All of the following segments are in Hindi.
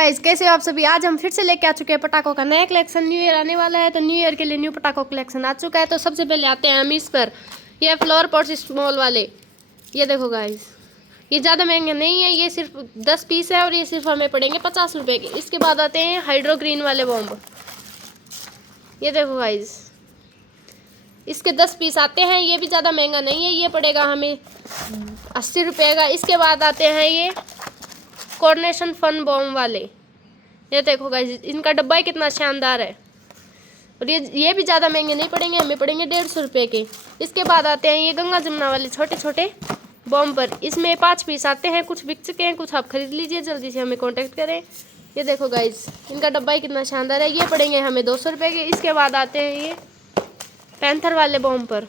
गाइस, कैसे हो आप सभी। आज हम फिर से लेके आ चुके हैं पटाखों का नया कलेक्शन। न्यू ईयर आने वाला है तो न्यू ईयर के लिए न्यू पटाखों कलेक्शन आ चुका है। तो सबसे पहले आते हैं हम इस पर, ये फ्लावर पॉट्स स्मॉल वाले। ये देखो गाइस, ये ज़्यादा महंगे नहीं है, ये सिर्फ 10 पीस है और ये सिर्फ हमें पड़ेंगे 50 रुपये के। इसके बाद आते हैं हाइड्रो ग्रीन वाले बॉम्ब। ये देखो गाइस, इसके 10 पीस आते हैं, ये भी ज़्यादा महंगा नहीं है, ये पड़ेगा हमें 80 रुपये का। इसके बाद आते हैं ये कॉर्नेशन फन बॉम्ब वाले। ये देखो गाइस, इनका डब्बा ही कितना शानदार है और ये भी ज़्यादा महंगे नहीं पड़ेंगे, हमें पड़ेंगे 150 रुपये के। इसके बाद आते हैं ये गंगा जमुना वाले छोटे छोटे बॉम्ब पर। इसमें 5 पीस आते हैं, कुछ बिक चुके हैं, कुछ आप खरीद लीजिए, जल्दी से हमें कांटेक्ट करें। ये देखो गाइस, इनका डब्बा ही कितना शानदार है, ये पड़ेंगे हमें 200 रुपये के। इसके बाद आते हैं ये पैंथर वाले बॉम्ब पर।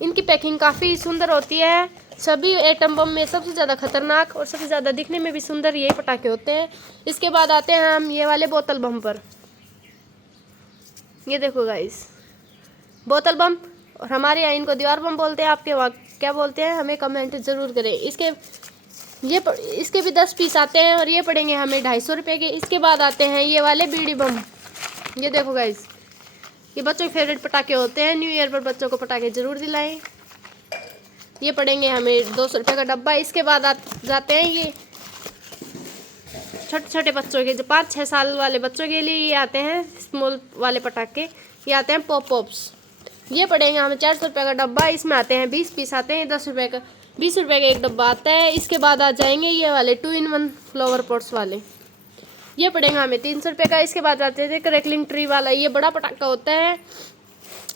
इनकी पैकिंग काफ़ी सुंदर होती है। सभी एटम बम में सबसे ज़्यादा खतरनाक और सबसे ज़्यादा दिखने में भी सुंदर यही पटाखे होते हैं। इसके बाद आते हैं हम ये वाले बोतल बम पर। ये देखो गाइस, बोतल बम, और हमारे यहाँ इनको दीवार बम बोलते हैं। आपके वहाँ क्या बोलते हैं हमें कमेंट ज़रूर करें। इसके भी 10 पीस आते हैं और ये पड़ेंगे हमें 250 रुपये के। इसके बाद आते हैं ये वाले बीड़ी बम। ये देखो गाइस, ये बच्चों के फेवरेट पटाखे होते हैं। न्यू ईयर पर बच्चों को पटाखे ज़रूर दिलाएं। ये पड़ेंगे हमें 200 रुपये का डब्बा। इसके बाद जाते हैं ये छोटे छोटे बच्चों के, जो 5-6 साल वाले बच्चों के लिए ये आते हैं स्मॉल वाले पटाखे। ये आते हैं पॉप पॉप्स। ये पड़ेंगे हमें 400 रुपये का डब्बा। इसमें आते हैं 20 पीस आते हैं, 10 रुपये का 20 रुपये का एक डब्बा आता है। इसके बाद आ जाएंगे ये वाले 2-in-1 फ्लावर पॉट्स वाले। ये पड़ेगा हमें 300 रुपये का। इसके बाद आते थे क्रैकलिंग ट्री वाला, ये बड़ा पटाखा होता है,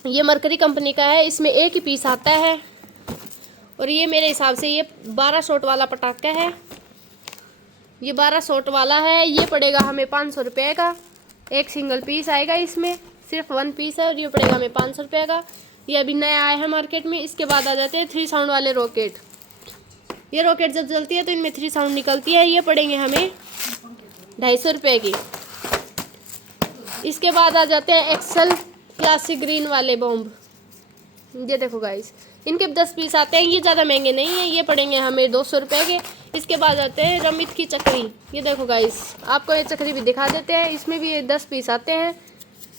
ये मरकरी कंपनी का है। इसमें एक ही पीस आता है और ये मेरे हिसाब से ये 12 शॉट वाला पटाखा है। ये 12 शॉट वाला है, ये पड़ेगा हमें 500 रुपये का। एक सिंगल पीस आएगा, इसमें सिर्फ 1 पीस है और ये पड़ेगा हमें 500 रुपये का। ये अभी नया आया है मार्केट में। इसके बाद आ जाते हैं 3 साउंड वाले रॉकेट। ये रॉकेट जब जलती है तो इनमें 3 साउंड निकलती है। ये पड़ेंगे हमें 250 रुपये की। इसके बाद आ जाते हैं एक्सेल क्लासिक ग्रीन वाले बॉम्ब। ये देखो गाइस, इनके 10 पीस आते हैं, ये ज़्यादा महंगे नहीं है, ये पड़ेंगे हमें 200 रुपये के। इसके बाद आते हैं रमित की चक्री। ये देखो गाइस, आपको ये चक्री भी दिखा देते हैं, इसमें भी 10 पीस आते हैं।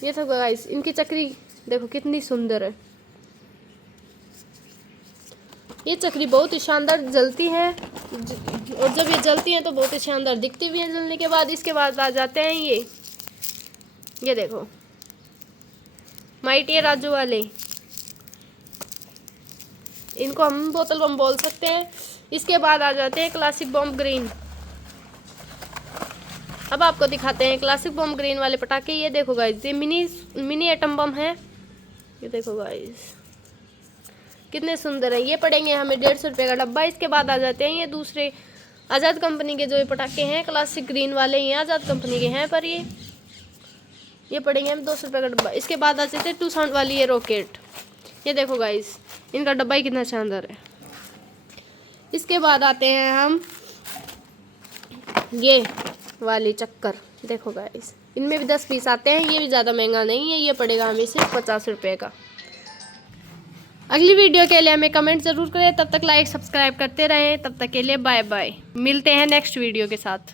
ये देखो गाइस, इनकी चक्री देखो कितनी सुंदर है। ये चक्री बहुत ही शानदार जलती है और जब ये जलती है तो बहुत ही शानदार दिखती भी है जलने के बाद। इसके बाद आ जाते हैं ये देखो माइटी राजू वाले, इनको हम बोतल बम बोल सकते हैं। इसके बाद आ जाते हैं क्लासिक बॉम्ब ग्रीन। अब आपको दिखाते हैं क्लासिक बॉम्ब ग्रीन वाले पटाखे। ये देखो गाइस, ये मिनी एटम बम है। ये देखो गाइस, कितने सुंदर है। ये पड़ेंगे हमें 150 रुपये का डब्बा। इसके बाद आ जाते हैं ये दूसरे आज़ाद कंपनी के जो ये पटाखे हैं, क्लासिक ग्रीन वाले, ये आज़ाद कंपनी के हैं, पर ये पड़ेंगे हमें 200 रुपये का डब्बा। इसके बाद आ जाते हैं 2 साउंड वाली ये रॉकेट। ये देखो गाइस, इनका डब्बा ही कितना शानदार है। इसके बाद आते हैं हम ये वाली चक्कर। देखो गाइस, इनमें भी 10 पीस आते हैं, ये भी ज़्यादा महंगा नहीं है, ये पड़ेगा हमें सिर्फ 50 रुपये का। अगली वीडियो के लिए हमें कमेंट ज़रूर करें। तब तक लाइक सब्सक्राइब करते रहें। तब तक के लिए बाय बाय, मिलते हैं नेक्स्ट वीडियो के साथ।